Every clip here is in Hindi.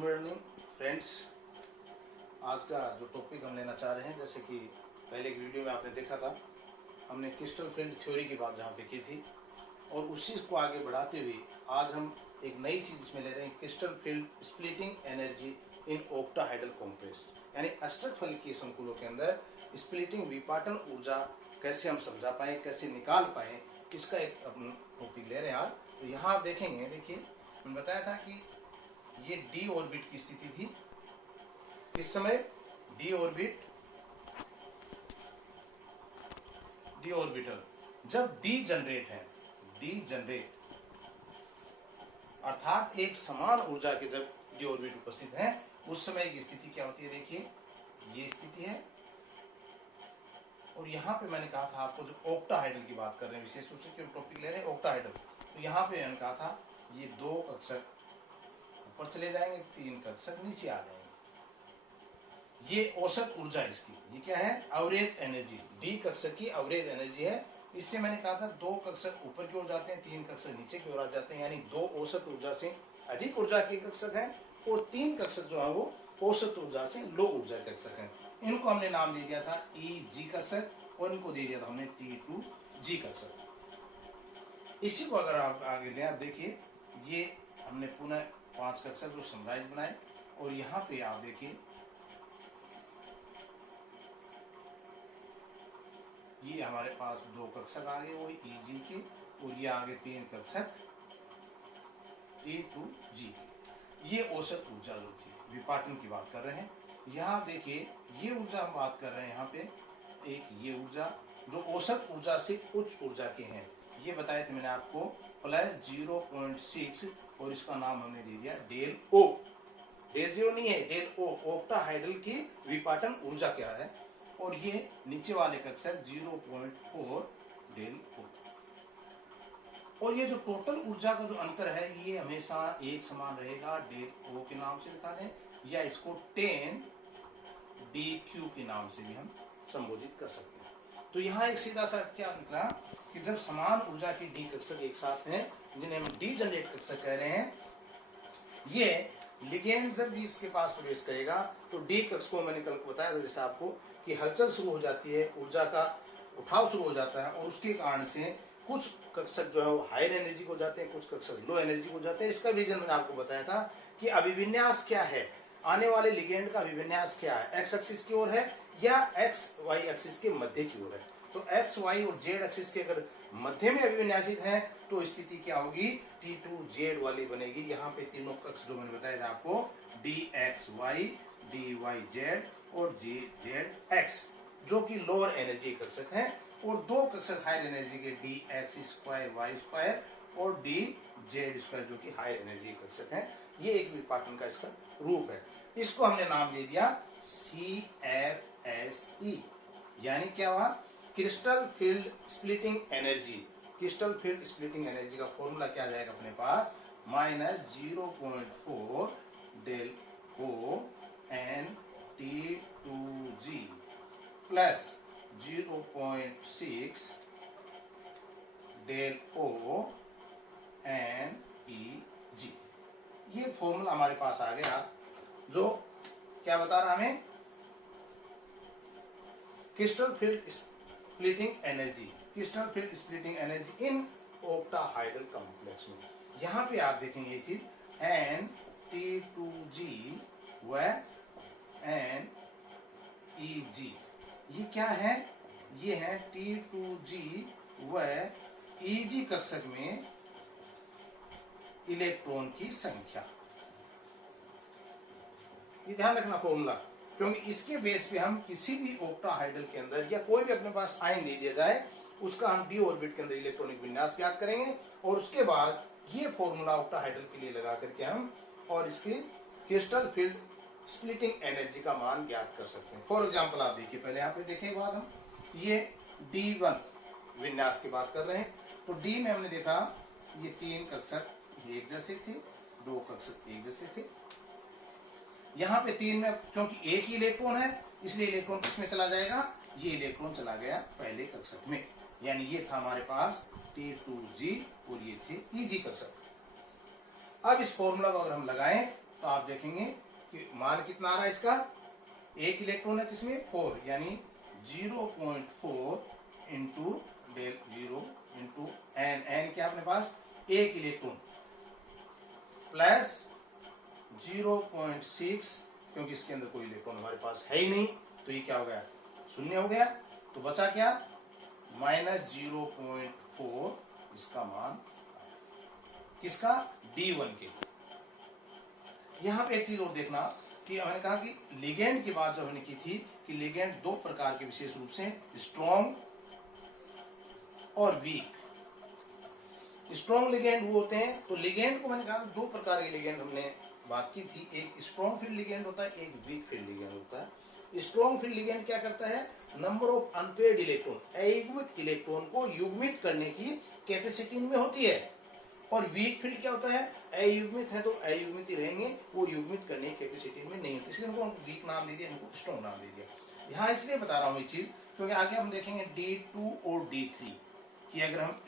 Morning friends. आज का जो टॉपिक हम लेना चाह रहे हैं, जैसे कि पहले एक वीडियो में आपने देखा था, हमने क्रिस्टल फील्ड थ्योरी की बात जहाँ पे की थी, और उसी को आगे बढ़ाते हुए आज हम एक नई चीज़ इसमें ले रहे हैं, crystal field splitting energy in octahedral complex. यानी अष्टक के संकुलों के अंदर स्प्लिटिंग विपाटन ऊर्जा कैसे हम समझा पाए, कैसे निकाल पाए, इसका एक टॉपिक ले रहे हैं आज। तो यहाँ आप देखेंगे, देखिए मैंने बताया था कि ये डी ऑर्बिट की स्थिति थी। किस समय डी ऑर्बिटल जब डी जनरेट अर्थात एक समान ऊर्जा के जब डी ऑर्बिट उपस्थित है, उस समय की स्थिति क्या होती है। देखिए ये स्थिति है, और यहाँ पे मैंने कहा था आपको, जो ऑक्टाहाइड्रल की बात कर रहे हैं, विशेष रूप से क्यों टॉपिक ले रहे हैं ऑक्टाहाइड्रल, तो यहाँ पे मैंने कहा था ये दो कक्षक ऊपर चले जाएंगे, तीन कक्षक नीचे आ जाएंगे। ये औसत ऊर्जा इसकी, ये क्या है, एवरेज एनर्जी, डी कक्षक की एवरेज एनर्जी है। इससे मैंने कहा था दो कक्षक ऊपर की ओर जाते हैं, तीन कक्षक नीचे की ओर आ जाते हैं, यानी दो औसत ऊर्जा से अधिक ऊर्जा के कक्षक हैं, और तीन कक्षक जो है वो औसत ऊर्जा से लो ऊर्जा के कक्षक हैं। इनको हमने नाम दे दिया था ई कक्षक, और इनको दे दिया था हमने T2G कक्षक। इसी को अगर आप आगे लें, आप देखिए ये हमने पुनः 5 कक्षक जो समराइज बनाए, और यहाँ पे आप देखिए ये हमारे पास दो कक्षक आ गए वही EG के, और ये आगे तीन कक्षक T2G के। ये औसत ऊर्जा जो थी, विपाटन की बात कर रहे हैं। यहाँ देखिए ये ऊर्जा हम बात कर रहे हैं, यहाँ पे एक ये ऊर्जा जो औसत ऊर्जा से उच्च ऊर्जा के हैं, ये बताए थे मैंने आपको +0.6, और इसका नाम हमने दे दिया डेल O। डेल जीरो नहीं है, डेल O, ऑक्टाहाइड्रल की विपाटन ऊर्जा क्या है, और ये नीचे वाले कक्षक 0.4 डेल O। और ये जो टोटल ऊर्जा का जो अंतर है, ये हमेशा एक समान रहेगा, डेल O के नाम से लिखा दें, या इसको 10dQ के नाम से भी हम संबोधित कर सकते हैं। तो यहाँ एक सीधा सा क्या निकला कि जब समान ऊर्जा की डी कक्षक एक साथ हैं, जिन्हें हम डी जनरेट कक्षक कह रहे हैं, ये लिगेंड जब भी इसके पास प्रवेश करेगा तो डी कक्ष को मैंने कल बताया था जैसे आपको कि हलचल शुरू हो जाती है, ऊर्जा का उठाव शुरू हो जाता है, और उसके कारण से कुछ कक्षक जो है वो हायर एनर्जी को जाते हैं, कुछ कक्षक लो एनर्जी को जाते हैं। इसका रीजन मैंने आपको बताया था कि अभिविन्यास क्या है, आने वाले लिगेंड का अभिविन्यास क्या है, एक्स एक्सिस की ओर है या एक्स वाई एक्सिस के मध्य की ओर है। तो एक्स वाई और जेड एक्सिस के अगर मध्य में अभिविन्यासित है तो स्थिति क्या होगी, T2Z वाली बनेगी। यहाँ पे तीनों कक्ष जो मैंने बताया था आपको, DXY, DYZ और GZX, जो कि लोअर एनर्जी कक्षक हैं, और दो कक्षक हायर एनर्जी के DX2Y2 और DZ2 जो कि हायर एनर्जी कक्षक हैं। ये एक विपाटन का इसका रूप है। इसको हमने नाम दे दिया CFSE, यानी क्या हुआ, crystal field splitting energy. Crystal field splitting energy का फॉर्मूला क्या आ जाएगा अपने पास, -0.4 del O N T2G plus 0.6 del O N EG। ये फॉर्मूला हमारे पास आ गया, जो क्या बता रहा हमें, crystal field splitting energy in octahedral complex में। यहाँ पे आप देखेंगे ये चीज N T2G व N EG, ये क्या है, ये है T2G व EG कक्षक में इलेक्ट्रॉन की संख्या। ये ध्यान रखना फॉर्मूला, क्योंकि इसके बेस पे हम किसी भी ऑक्टाहाइड्रल के अंदर या कोई भी अपने पास आयन दे दिया जाए, उसका हम डी ऑर्बिट के अंदर इलेक्ट्रॉनिक विन्यास ज्ञात करेंगे, और उसके बाद ये फॉर्मूला ऑक्टाहाइड्रल के लिए लगा करके हम और इसकी क्रिस्टल फील्ड स्प्लिटिंग एनर्जी का मान ज्ञात कर सकते हैं। फॉर एग्जांपल आप देखिए, पहले यहाँ पे देखें बाद हम ये D1 विन्यास की बात कर रहे हैं, तो डी में हमने देखा ये तीन कक्षक एक जैसे थे, दो कक्षक एक जैसे थे। यहाँ पे तीन में क्योंकि एक ही इलेक्ट्रॉन है, इसलिए इलेक्ट्रॉन किसमें चला जाएगा, ये इलेक्ट्रॉन चला गया पहले कक्षक में, यानी ये था हमारे पास T2G और ये थे EG कक्षक। अब इस फॉर्मूला को अगर हम लगाएं तो आप देखेंगे कि मान कितना आ रहा है इसका, एक इलेक्ट्रॉन है किसमें 4, यानी 0.4 into del 0 into n, n क्या अपने पास एक इलेक्ट्रॉन, प्लस 0.6, क्योंकि इसके अंदर कोई इलेक्ट्रॉन हमारे पास है ही नहीं, तो ये क्या हो गया, शून्य हो गया। तो बचा क्या, -0.4 इसका मान किसका, D1 के। यहां पे एक चीज और देखना कि हमने कहा कि लिगेंड की बात जो हमने की थी कि लिगेंड दो प्रकार के विशेष रूप से, स्ट्रॉन्ग और वीक। स्ट्रॉन्ग लिगेंड वो होते हैं, तो लिगेंड को मैंने कहा दो प्रकार के लिगेंड हमने बात की थी, एक स्ट्रॉन्ग फील्ड लिगेंड होता है, एक वीक फील्ड लिगेंड होता है। स्ट्रॉन्ग फील्ड लिगेंड क्या करता है, नंबर ऑफ अनपेयर्ड इलेक्ट्रॉन, अयुग्मित इलेक्ट्रॉन को युग्मित करने की कैपेसिटी में होती है। और वीक फील्ड क्या होता है, अयुग्मित है तो अयुग्मित ही रहेंगे, वो युग्मित करने की कैपेसिटी में नहीं होती, इसलिए उनको वीक नाम दे दिया, इनको स्ट्रॉन्ग नाम दे दिया। यहाँ इसलिए बता रहा हूँ ये चीज क्योंकि आगे हम देखेंगे D2 और D3 की अगर हम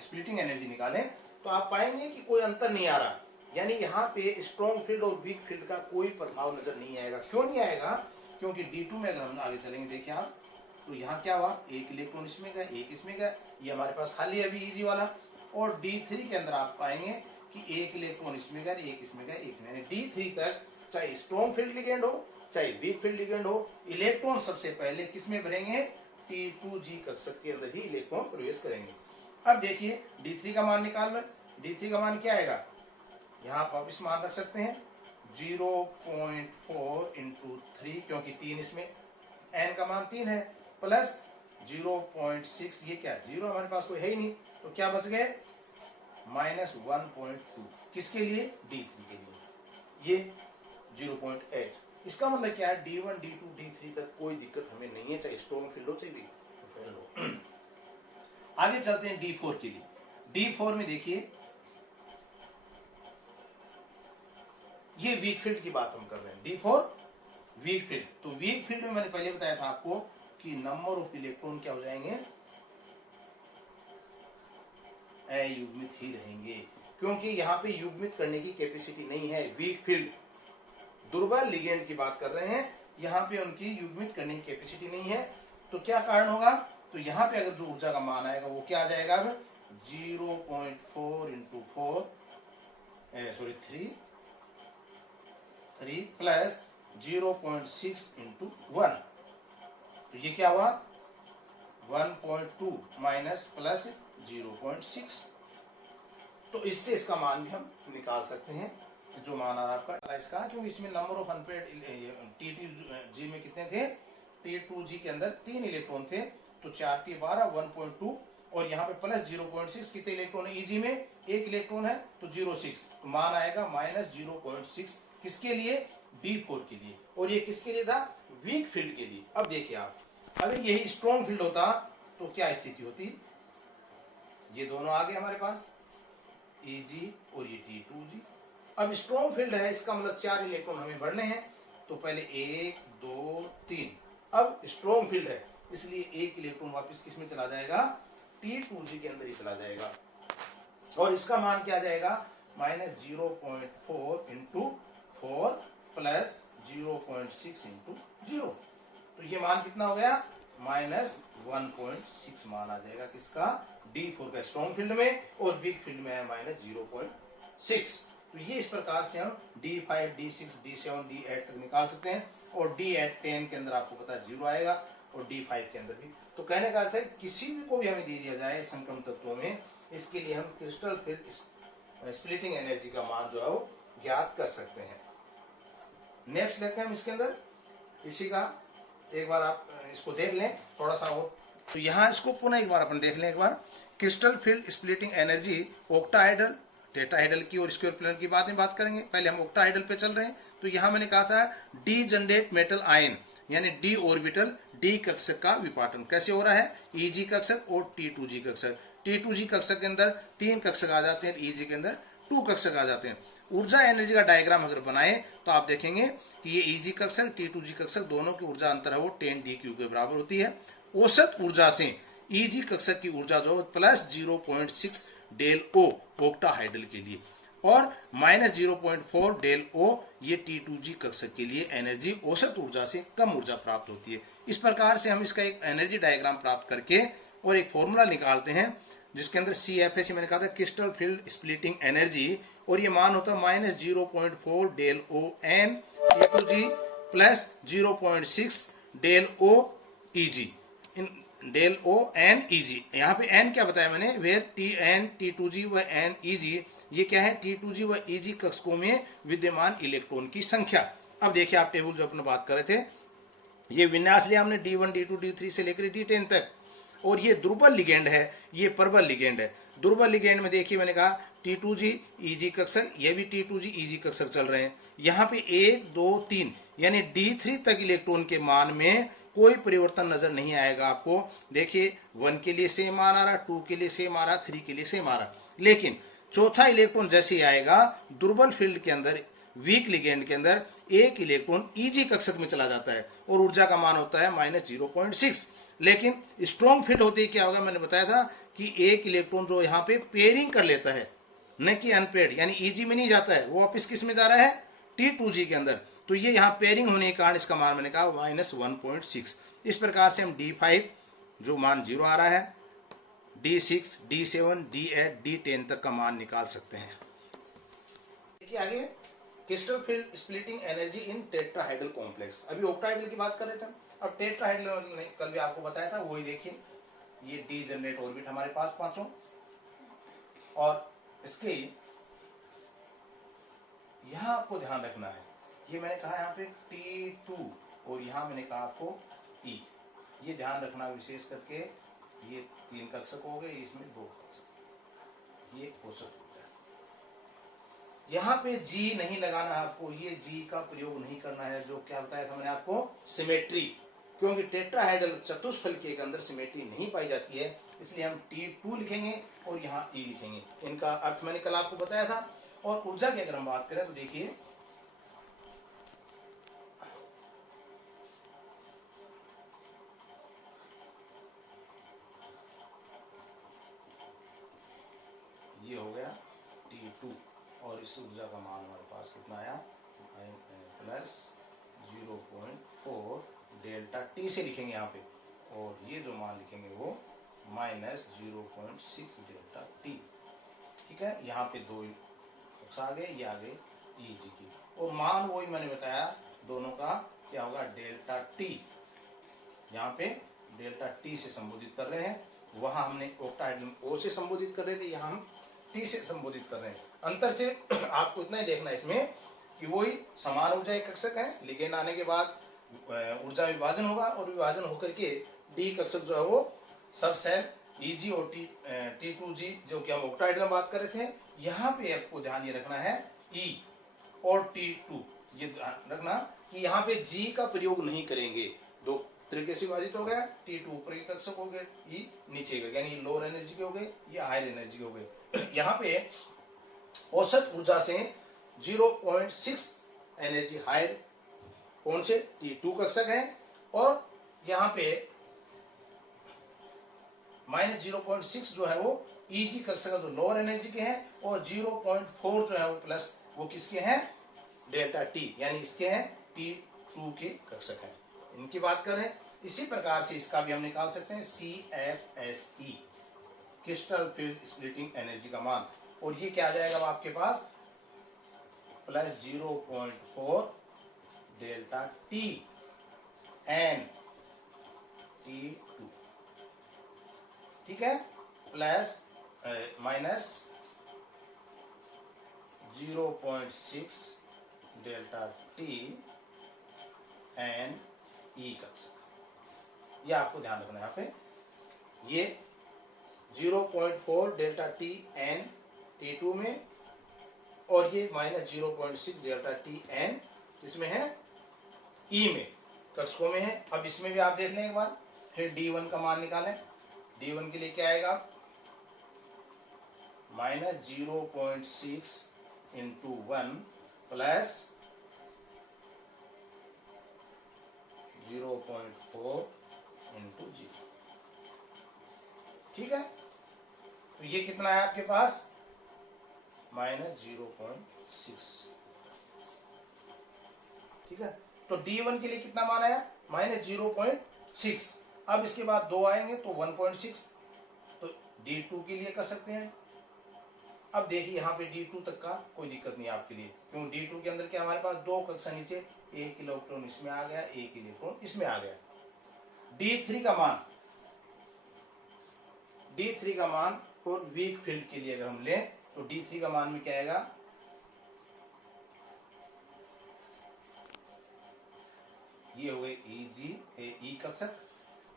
स्प्लिटिंग एनर्जी निकालें तो आप पाएंगे कि कोई अंतर नहीं आ रहा, यानी यहाँ पे स्ट्रॉन्ग फील्ड और वीक फील्ड का कोई प्रभाव नजर नहीं आएगा। क्यों नहीं आएगा, क्योंकि D2 में अगर हम आगे चलेंगे, देखिए आप, तो यहाँ क्या हुआ, एक इलेक्ट्रॉन इसमें गया, एक इसमें गया, ये हमारे पास खाली है अभी इजी वाला। और D3 के अंदर आप पाएंगे कि एक इलेक्ट्रॉन इसमें गया, एक इसमें गया, एक में, D3 तक चाहे स्ट्रॉन्ग फील्ड लिगेंड हो चाहे वीक फील्ड लिगेंड हो, इलेक्ट्रॉन सबसे पहले किसमें भरेंगे, T2G कक्षक के अंदर ही इलेक्ट्रॉन प्रवेश करेंगे। अब देखिए D3 का मान निकाल लो, D3 का मान क्या आएगा, यहाँ पर वापिस मान रख सकते हैं 0.4 इंटू 3, क्योंकि 3 इसमें n का मान 3 है, प्लस 0.6, ये क्या 0 हमारे पास कोई है ही नहीं, तो क्या बच गए -1.2, किसके लिए, D3 के लिए, ये 0.8। इसका मतलब क्या है, D1 D2 D3 तक कोई दिक्कत हमें नहीं है, चाहे स्ट्रॉन्ग फील्ड हो चाहे वीक फील्ड हो। आगे चलते हैं D4 के लिए। D4 में देखिए ये वीक फील्ड की बात हम कर रहे हैं, D4 वीक फील्ड। तो वीक फील्ड में मैंने पहले बताया था आपको कि नंबर ऑफ इलेक्ट्रॉन क्या हो जाएंगे, अयुग्मित ही रहेंगे, क्योंकि यहाँ पे युग्मित करने की कैपेसिटी नहीं है। वीक फील्ड दुर्बल लिगेंड की बात कर रहे हैं, यहाँ पे उनकी युग्मित करने की कैपेसिटी नहीं है, तो क्या कारण होगा, तो यहाँ पे अगर जो ऊर्जा का मान आएगा वो क्या आ जाएगा, अब 0.4 इंटू 3 प्लस 0.6 इंटू 1, तो ये क्या हुआ 1.2 माइनस प्लस 0.6। तो इससे इसका मान भी हम निकाल सकते हैं, जो मान आ रहा आपका इसका, क्योंकि इसमें नंबर ऑफ अनपेयर्ड T2G में कितने थे, T2G के अंदर 3 इलेक्ट्रॉन थे, तो 4 3 12 1.2, और यहाँ पे प्लस 0.6, कितने इलेक्ट्रॉन है Eg में, एक इलेक्ट्रॉन है तो 0.6, तो मान आएगा -0.6, किसके लिए, D4 के लिए। और ये किसके लिए था, वीक फील्ड के लिए। अब देखिए आप, अगर यही स्ट्रॉन्ग फील्ड होता तो क्या स्थिति होती, ये दोनों आ गए हमारे पास Eg और ये T2G। अब स्ट्रॉन्ग फील्ड है, इसका मतलब 4 इलेक्ट्रॉन हमें भरने हैं, तो पहले 1 2 3, अब स्ट्रॉन्ग फील्ड है इसलिए एक इलेक्ट्रॉन वापस किस में चला जाएगा, T2G के अंदर ही चला जाएगा, और इसका मान क्या आ जाएगा, -0.4 इंटू 4 प्लस 0.6 इंटू 0, तो ये मान कितना हो गया, -1.6 मान आ जाएगा किसका, D4 का स्ट्रॉन्ग फील्ड में, और वीक फील्ड में है -0.6। तो ये इस प्रकार से हम D5 D6 D7 D8 तक निकाल सकते हैं, और D8 10 के अंदर आपको पता है 0 आएगा, और D5 के अंदर भी। तो कहने का अर्थ है किसी भी को भी हमें दे दिया जाए संक्रम तत्वों में, इसके लिए हम क्रिस्टल फील्ड स्प्लिटिंग एनर्जी का मान जो है वो ज्ञात कर सकते हैं। नेक्स्ट लेते हैं हम इसके अंदर इसी का, एक बार आप इसको देख लें थोड़ा सा हो, तो यहाँ इसको पुनः एक बार अपन देख लें एक बार। Crystal field splitting energy octahedral, टेट्राहाइडल की और स्क्वायर प्लेनर की बाद में बात करेंगे, पहले हम ऑक्टाहाइडल पे चल रहे हैं। तो यहाँ मैंने कहा था डी जनरेट मेटल आयन, यानी डी ऑर्बिटल डी कक्षक का विपाटन कैसे हो रहा है, Eg कक्षक और T2G कक्षक। T2G कक्षक के अंदर 3 कक्षक आ जाते हैं, Eg के अंदर 2 कक्षक आ जाते हैं। ऊर्जा एनर्जी का डायग्राम अगर बनाए तो आप देखेंगे कि ये Eg कक्षक T2G कक्षक दोनों की ऊर्जा अंतर है वो 10dQ के बराबर होती है। औसत ऊर्जा से Eg कक्षक की ऊर्जा जो +0.6 डेल O ऑक्टाहाइडल के लिए, और -0.4 डेल ओ ये T2G कक्षक के लिए एनर्जी औसत ऊर्जा से कम ऊर्जा प्राप्त होती है। इस प्रकार से हम इसका एक एनर्जी डायग्राम प्राप्त करके और एक फॉर्मूला निकालते हैं जिसके अंदर CFS मैंने कहा था क्रिस्टल फील्ड स्प्लिटिंग एनर्जी, और ये मान होता है -0.4 del o n T2G plus 0.6 del o EG in del o n EG। यहाँ पे एन क्या बताया मैंने, वेयर Tn T2G व एन EG, ये क्या है T2G व EG कक्षकों में विद्यमान इलेक्ट्रॉन की संख्या। अब देखिए आप टेबल जो अपने बात कर रहे थे, ये विन्यास लिया हमने D1 D2 D3 से लेकर D10 तक, और ये दुर्बल लिगेंड है, ये प्रबल लिगेंड है। दुर्बल लिगेंड में देखिए मैंने कहा T2G EG कक्षक, ये भी T2G EG कक्षक चल रहे हैं। यहाँ पे 1 2 3 यानी D3 तक इलेक्ट्रॉन के मान में कोई परिवर्तन नजर नहीं आएगा आपको। देखिए 1 के लिए सेम मान आ रहा, 2 के लिए सेम आ रहा, 3 के लिए सेम आ रहा, लेकिन चौथा इलेक्ट्रॉन जैसे ही आएगा दुर्बल फील्ड के अंदर, वीक लिगेंड के अंदर एक इलेक्ट्रॉन EG कक्षक में चला जाता है और ऊर्जा का मान होता है -0.6। लेकिन स्ट्रॉन्ग फील्ड होते ही क्या होगा, मैंने बताया था कि एक इलेक्ट्रॉन जो यहाँ पे पेयरिंग कर लेता है, न कि अनपेयर्ड, यानी EG में नहीं जाता है, वो वापस किस में जा रहा है, T2G के अंदर। तो ये यहाँ पेयरिंग होने के कारण इसका मान मैंने कहा -1.6। इस प्रकार से हम D5 जो मान 0 आ रहा है, D6 D7 D8 D10 तक का मान निकाल सकते हैं। देखिए आगे क्रिस्टल फील्ड स्प्लिटिंग एनर्जी इन टेट्राहाइड्रल कॉम्प्लेक्स। अभी ऑक्टाहाइड्रल की बात कर रहे थे, अब टेट्राहाइड्रल कल भी आपको बताया था, वही देखिए ये डी जनरेट ऑर्बिट हमारे पास पांचों, और इसके यहां आपको ध्यान रखना है, ये मैंने कहा यहाँ पे T2 और यहाँ मैंने कहा आपको E, ये ध्यान रखना विशेष करके। ये 3 कक्षक हो गए, इसमें 2 कक्षक, ये औसत होता है। यहाँ पे G नहीं लगाना है आपको, ये G का प्रयोग नहीं करना है, जो क्या बताया था मैंने आपको, सिमेट्री, क्योंकि टेट्राहाइड्रल चतुष्फलकीय के अंदर सिमेट्री नहीं पाई जाती है, इसलिए हम T2 लिखेंगे और यहाँ E लिखेंगे। इनका अर्थ मैंने कल आपको बताया था। और ऊर्जा की अगर हम बात करें तो देखिए ये हो गया T2, और इस ऊर्जा का मान हमारे पास कितना आया, +0.4 डेल्टा T से लिखेंगे यहाँ पे, और ये जो मान लिखेंगे वो -0.6 डेल्टा T। ठीक है, यहाँ पे 2 आ गए, ये आ गए EG की, और मान वही मैंने बताया दोनों का क्या होगा, डेल्टा T। यहाँ पे डेल्टा T से संबोधित कर रहे हैं, वहां हमने ऑक्टाहाइड्रल O से संबोधित कर रहे थे, यहाँ हम T से संबोधित कर रहे हैं। अंतर से आपको इतना ही देखना है इसमें कि वही समान ऊर्जा कक्षक है, लिगेंड आने के बाद ऊर्जा विभाजन होगा, और विभाजन होकर के D कक्षक जो है वो सब सेल EG और T2G, जो कि हम ऑक्टाहाइड्रल में बात कर रहे थे, यहाँ पे आपको ध्यान ये रखना है E और T2, ये ध्यान रखना कि यहाँ पे G का प्रयोग नहीं करेंगे। 2 तरीके से विभाजित हो गया, T2 ऊपर के कक्षक हो गए, E नीचे के, यानी लोअर एनर्जी के हो गए, ये हायर एनर्जी के हो गए। यहाँ पे औसत ऊर्जा से 0.6 एनर्जी हायर कौन से, T2 कक्षक है, और यहाँ पे -0.6 जो है वो EG कक्षक जो लोअर एनर्जी के हैं, और 0.4 जो है वो प्लस वो किसके हैं, डेल्टा T, यानी इसके हैं T2 के कक्षक हैं, इनकी बात करें। इसी प्रकार से इसका भी हम निकाल सकते हैं CFSE, crystal field splitting energy का मान, और ये क्या आ जाएगा आपके पास, +0.4 डेल्टा T एन T2, ठीक है, plus -0.6 delta T n E कक्षक। ये आपको ध्यान रखना है यहाँ पे, ये 0.4 डेल्टा T एन T2 में, और ये -0.6 डेल्टा T एन इसमें है, E में कक्षकों में है। अब इसमें भी आप देख लें एक बार, फिर D1 का मान निकालें। D1 के लिए क्या आएगा, -0.6 इंटू 1 प्लस 0.4 इंटू 0। ठीक है, तो ये कितना है आपके पास, -0.6। ठीक है, तो D1 के लिए कितना मान आया? -0.6। अब इसके बाद 2 आएंगे तो 1.6, तो D2 के लिए कर सकते हैं। अब देखिए यहाँ पे D2 तक का कोई दिक्कत नहीं आपके लिए, क्योंकि D2 के अंदर क्या हमारे पास 2 कक्षा नीचे, 1 इलेक्ट्रॉन इसमें आ गया, 1 इलेक्ट्रॉन इसमें आ गया। D3 का मान और वीक फील्ड के लिए अगर हम लें तो D3 का मान में क्या आएगा? ये हो गए E कक्षक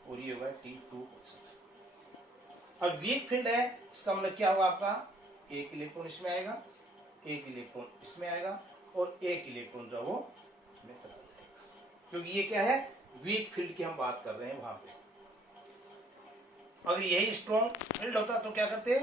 और ये हो गया T2 कक्षक। अब वीक फील्ड है, इसका मतलब क्या होगा आपका? 1 इलेक्ट्रॉन इसमें आएगा, 1 इलेक्ट्रॉन इसमें आएगा और 1 इलेक्ट्रॉन जो वो इसमें चला जाएगा, क्योंकि ये क्या है? वीक फील्ड की हम बात कर रहे हैं वहां पे। अगर यही स्ट्रॉन्ग फील्ड होता तो क्या करते?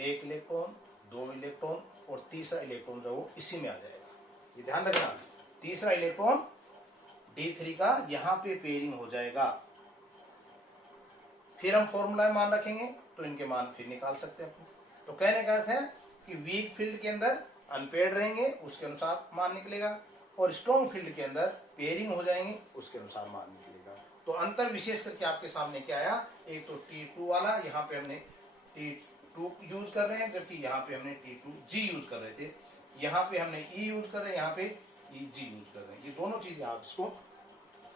एक इलेक्ट्रॉन, 2 इलेक्ट्रॉन और तीसरा इलेक्ट्रॉन जो वो इसी में आ जाएगा। ये ध्यान रखना, तीसरा इलेक्ट्रॉन D3 का यहाँ पे पेयरिंग हो जाएगा। फिर हम फॉर्मूला मान रखेंगे तो इनके मान फिर निकाल सकते हैं। तो कहने का अर्थ है कि वीक फील्ड के अंदर अनपेयर्ड रहेंगे, उसके अनुसार मान निकलेगा, और स्ट्रॉन्ग फील्ड के अंदर पेयरिंग हो जाएंगे, उसके अनुसार मान निकलेगा। तो अंतर विशेष करके आपके सामने क्या आया? एक तो T2 वाला, यहाँ पे हमने T2 यूज कर रहे हैं, जबकि यहाँ पे हमने T2G यूज कर रहे थे। यहाँ पे हमने E यूज कर रहे हैं, यहाँ पे EG यूज कर रहे हैं। ये दोनों चीजें आप इसको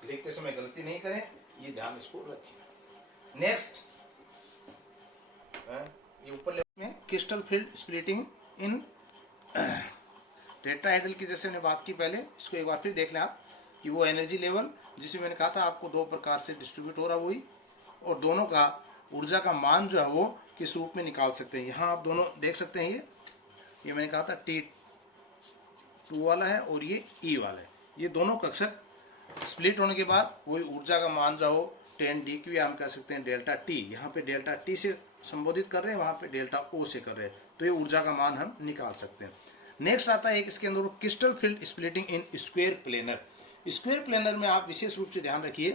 लिखते समय गलती नहीं करें, ये ध्यान इसको रखिए। नेक्स्ट, ये ऊपर लेवल में क्रिस्टल फील्ड स्प्लिटिंग इन टेट्राहेड्रल की जैसे मैंने बात की पहले, इसको एक बार फिर देख लें आप कि वो एनर्जी लेवल जिसमें मैंने कहा था आपको 2 प्रकार से डिस्ट्रीब्यूट हो रहा वही, और दोनों का ऊर्जा का मान जो है वो किस रूप में निकाल सकते हैं। यहाँ आप दोनों देख सकते हैं, ये मैंने कहा था T2 वाला है और ये E वाला है। ये दोनों कक्षक स्प्लिट होने के बाद वही ऊर्जा का मान जो हो 10D हम कह सकते हैं डेल्टा T। यहाँ पे डेल्टा T से संबोधित कर रहे हैं, वहाँ पे डेल्टा O से कर रहे हैं, तो ये ऊर्जा का मान हम निकाल सकते हैं। नेक्स्ट आता है एक इसके अंदर crystal field splitting in square planar. Square planar में आप विशेष रूप से ध्यान रखिए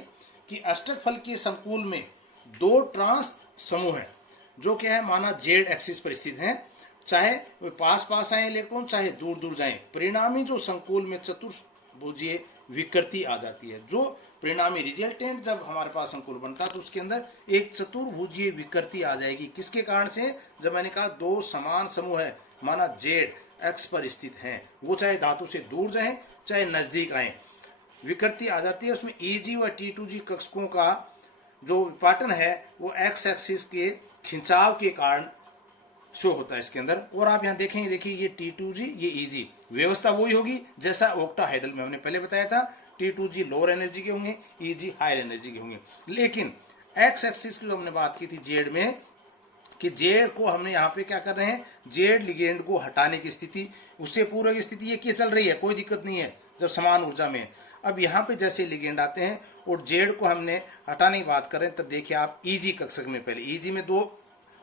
कि अष्टक के संकुल में 2 ट्रांस समूह है जो क्या है माना जेड एक्सिस पर स्थित हैं, चाहे वे पास पास आए इलेक्ट्रॉन चाहे दूर दूर जाएं। परिणामी जो संकुल में चतुर्भुजीय विकृति आ जाती है, जो परिणामी रिजल्टेंट जब हमारे पास संकुल बनता है तो उसके अंदर एक चतुर्भुजीय विकृति आ जाएगी। किसके कारण से? जब मैंने कहा 2 समान समूह है माना जेड एक्स पर स्थित हैं, वो चाहे धातु से दूर जाएं चाहे नजदीक आए, विकृति आ जाती है। उसमें EG व T2G कक्षकों का जो विपाटन है वो एक्स एक्सिस के खिंचाव के कारण शो होता है इसके अंदर। और आप यहाँ देखेंगे, देखिए ये T2G ये EG, व्यवस्था वही होगी जैसा ऑक्टाहेड्रल में हमने पहले बताया था। T2G लोअर एनर्जी के होंगे, EG हायर एनर्जी के होंगे। लेकिन एक्स एक्सिस की जो हमने बात की थी जेड में, कि जेड को हमने यहाँ पे क्या कर रहे हैं, जेड लिगेंड को हटाने की स्थिति, उससे पूर्व की स्थिति ये क्या चल रही है, कोई दिक्कत नहीं है जब समान ऊर्जा में। अब यहाँ पे जैसे लिगेंड आते हैं और जेड को हमने हटाने की बात करें, तब देखिए आप EG कक्षक में, पहले EG में 2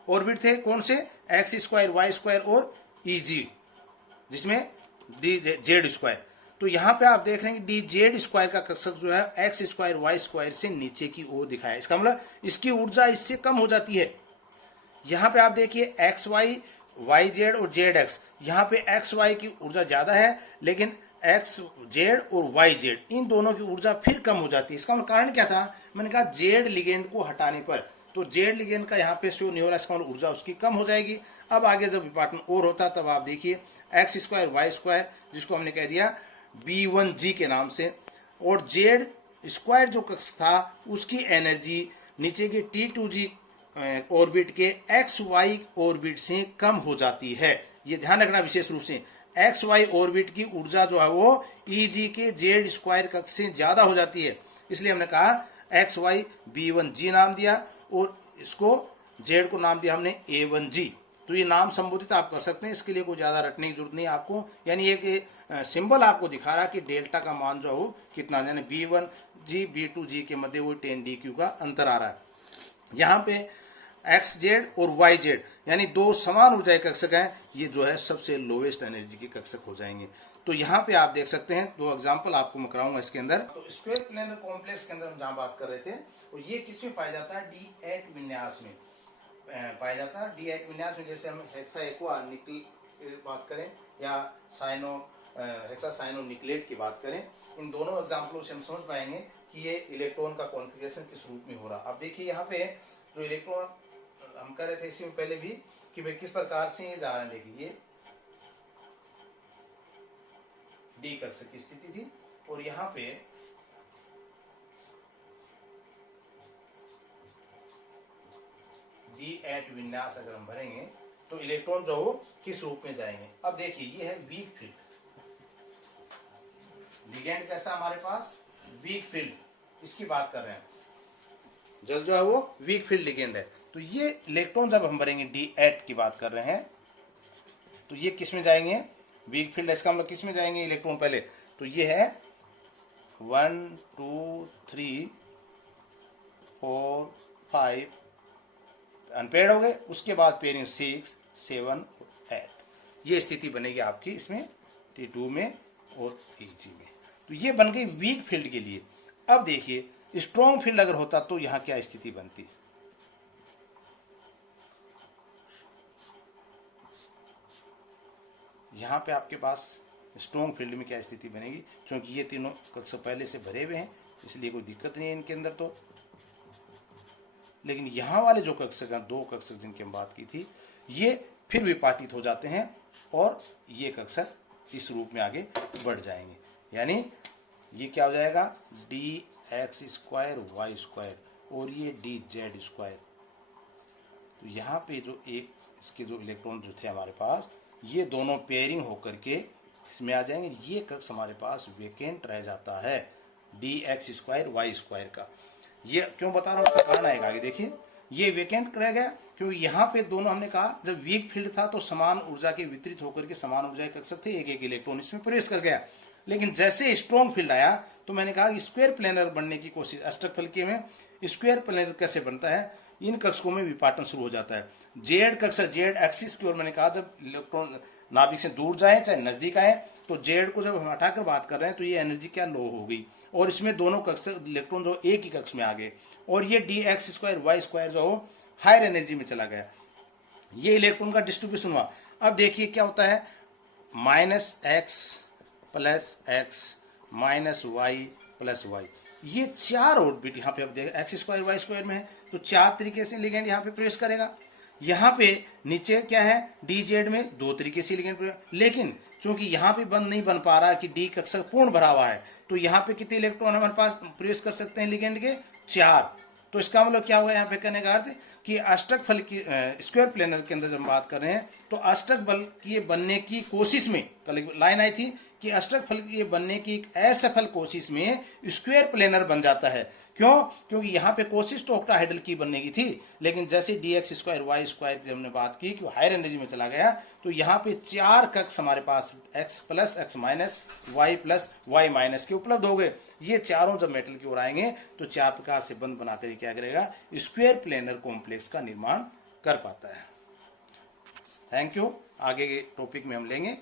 ऑर्बिट थे, कौन से? एक्स स्क्वायर वाई स्क्वायर और EG, जिसमें जेड स्क्वायर। तो यहाँ पे आप देख रहे हैं कि जेड स्क्वायर का कक्षक जो है एक्स स्क्वायर वाई स्क्वायर से नीचे की ओर दिखाया। इसका मतलब इसकी ऊर्जा इससे कम हो जाती है। यहाँ पे आप देखिए एक्स वाई, वाई जेड और जेड एक्स, यहाँ पे एक्स वाई की ऊर्जा ज्यादा है, लेकिन एक्स जेड और वाई जेड इन दोनों की ऊर्जा फिर कम हो जाती है। इसका कारण क्या था? मैंने कहा जेड लिगेंड को हटाने पर, तो जेड लिगेंड का यहाँ पे शो नहीं हो रहा, इसका मतलब ऊर्जा उसकी कम हो जाएगी। अब आगे जब विपाटन और होता तब आप देखिए एक्स स्क्वायर वाई स्क्वायर, जिसको हमने कह दिया B1G के नाम से, और जेड स्क्वायर जो कक्ष था उसकी एनर्जी नीचे के T2G ऑर्बिट के एक्स वाई ऑर्बिट से कम हो जाती है। ये ध्यान रखना विशेष रूप से, एक्स वाई ऑर्बिट की ऊर्जा जो है वो EG के जेड स्क्वायर कक्ष से ज्यादा हो जाती है। इसलिए हमने कहा एक्स वाई B1G नाम दिया और इसको जेड को नाम दिया हमने A1G। तो ये नाम संबोधित आप कर सकते हैं, इसके लिए कोई ज्यादा रटने की जरूरत नहीं आपको। यानी एक सिंबल आपको दिखा रहा है कि डेल्टा का मान जो हो कितना, यानी B1G B2G के मध्य वो 10DQ का अंतर आ रहा है। यहाँ पे एक्स जेड और वाई जेड यानी 2 समान ऊर्जा के कक्षक हैं, ये जो है सबसे लोवेस्ट एनर्जी के कक्षक हो जाएंगे। तो यहाँ पे आप देख सकते हैं, दो एग्जांपल आपको मैं कराऊंगा इसके अंदर। तो स्क्वायर प्लेनर कॉम्प्लेक्स के अंदर हम जहाँ बात कर रहे थे, तो ये किसमें पाया जाता है? D8 विन्यास में पाया जाता है। D8 विन्यास में जैसे हम हेक्सा एक्वा निकल बात करें या साइनो हेक्सा साइनो निकलेट की बात करें, इन दोनों एग्जाम्पलों से हम समझ पाएंगे कि ये इलेक्ट्रॉन का कॉन्फ़िगरेशन किस रूप में हो रहा। अब देखिए यहाँ पे जो इलेक्ट्रॉन हम कर रहे थे इसी में पहले भी कि भाई किस प्रकार से ये जा रहे हैं। देखिए ये डी कक्षक की स्थिति थी और यहाँ पे D8 विन्यास अगर हम भरेंगे तो इलेक्ट्रॉन जो हो किस रूप में जाएंगे। अब देखिए ये है वीक फील्ड, लिगेंड कैसा हमारे पास? वीक फील्ड, इसकी बात कर रहे हैं। जल जो है वो वीक फील्ड लिगेंड है। तो ये इलेक्ट्रॉन जब हम भरेंगे D8 की बात कर रहे हैं तो ये किस में जाएंगे? Weak field. इसका मतलब किस में जाएंगे इलेक्ट्रॉन? पहले तो ये है 1 2 3 4 5 अनपेयर्ड हो गए, उसके बाद पेयरिंग 6 7 8, ये स्थिति बनेगी आपकी इसमें T2 में और Eg में। तो ये बन गई वीक फील्ड के लिए। अब देखिए स्ट्रॉन्ग फील्ड अगर होता तो यहां क्या स्थिति बनती? यहां पे आपके पास स्ट्रॉन्ग फील्ड में क्या स्थिति बनेगी? क्योंकि ये तीनों कक्षक पहले से भरे हुए हैं इसलिए कोई दिक्कत नहीं है इनके अंदर तो। लेकिन यहाँ वाले जो कक्षक हैं, दो कक्षक जिनकी हम बात की थी, ये फिर विपाटित हो जाते हैं और ये कक्षक इस रूप में आगे बढ़ जाएंगे। यानी ये क्या हो जाएगा? dx स्क्वायर y स्क्वायर और ये dz स्क्वायर। तो यहाँ पे जो एक इसके जो इलेक्ट्रॉन जो थे हमारे पास, ये दोनों पेयरिंग होकर के इसमें आ जाएंगे। ये कक्ष हमारे पास वेकेंट रह जाता है dx स्क्वायर y स्क्वायर का। ये क्यों बता रहा हूँ, उसका कारण आएगा आगे। देखिए ये वेकेंट रह गया क्योंकि यहाँ पे दोनों हमने कहा जब वीक फील्ड था तो समान ऊर्जा के वितरित होकर के समान ऊर्जा के कक्षक थे, एक एक इलेक्ट्रॉन इसमें प्रवेश कर गया। लेकिन जैसे स्ट्रॉन्ग फील्ड आया तो मैंने कहा कि स्क्वायर प्लेनर बनने की कोशिश, अष्टक फलकीय में स्क्वायर प्लेनर कैसे बनता है? इन कक्षकों में विपाटन शुरू हो जाता है। जेड कक्षक, जेड एक्सिस की ओर, मैंने कहा जब इलेक्ट्रॉन नाभिक से दूर जाए चाहे नजदीक आए तो जेड को जब हम हटाकर बात कर रहे हैं तो ये एनर्जी क्या लो हो गई और इसमें दोनों कक्षक इलेक्ट्रॉन जो एक ही कक्ष में आ गए और ये dx स्क्वायर y स्क्वायर जो हो हायर एनर्जी में चला गया। ये इलेक्ट्रॉन का डिस्ट्रीब्यूशन हुआ। अब देखिए क्या होता है, -x + x -y + y, ये चार ऑर्बिट यहाँ पे अब देखिए x स्क्वायर y स्क्वायर में है तो चार तरीके से लिगेंड यहाँ पे प्रवेश करेगा। यहाँ पे नीचे क्या है, dz में दो तरीके से लिगेंड प्रवेश, लेकिन चूंकि यहाँ पे बंद नहीं बन पा रहा कि डी कक्षक पूर्ण भरा हुआ है तो यहाँ पे कितने इलेक्ट्रॉन हमारे पास प्रवेश कर सकते हैं लिगेंड के? 4। तो इसका मतलब क्या हुआ यहाँ पे कहने का अर्थ कि अष्टक फल की स्क्वायर प्लेनर के अंदर जब बात कर रहे हैं तो अष्टक बल की बनने की कोशिश में कल लाइन आई थी कि अष्टक फल की बनने की एक असफल कोशिश में स्क्वायर प्लेनर बन जाता है। क्यों? क्योंकि यहाँ पे कोशिश तो ऑक्टाहेड्रल की बनने की थी, लेकिन जैसे dx स्क्वायर y स्क्वायर की हमने बात की कि हायर एनर्जी में चला गया तो यहाँ पे चार कक्ष हमारे पास x + x - y + y - के उपलब्ध हो गए। ये चारों जब मेटल की ओर आएंगे तो चार प्रकार से बंध बनाकर क्या करेगा, स्क्वायर प्लेनर कॉम्प्लेक्स का निर्माण कर पाता है। Thank you. आगे के टॉपिक में हम लेंगे